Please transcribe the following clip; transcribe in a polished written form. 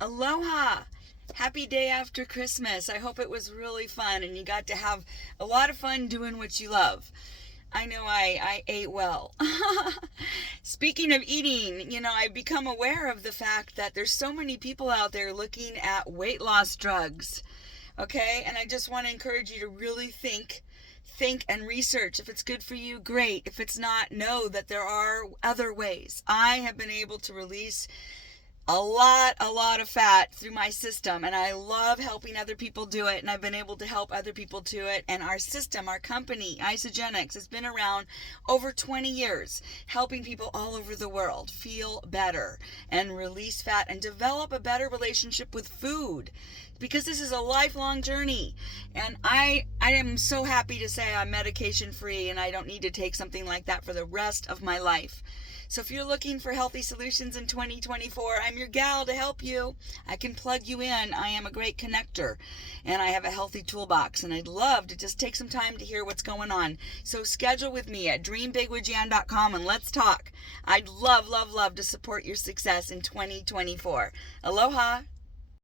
Aloha! Happy day after Christmas. I hope it was really fun and you got to have a lot of fun doing what you love. I know I ate well. Speaking of eating, I've become aware of the fact that there's so many people out there looking at weight loss drugs. Okay? And I just want to encourage you to really think and research. If it's good for you, great. If it's not, know that there are other ways. I have been able to release a lot of fat through my system, and I love helping other people do it, and I've been able to help other people do it. And our system, our company, Isogenics, has been around over 20 years, helping people all over the world feel better and release fat and develop a better relationship with food, because this is a lifelong journey. And I am so happy to say I'm medication free and I don't need to take something like that for the rest of my life. So if you're looking for healthy solutions in 2024, I'm your gal to help you. I can plug you in. I am a great connector, and I have a healthy toolbox, and I'd love to just take some time to hear what's going on. So schedule with me at dreambigwithjan.com and let's talk. I'd love to support your success in 2024. Aloha.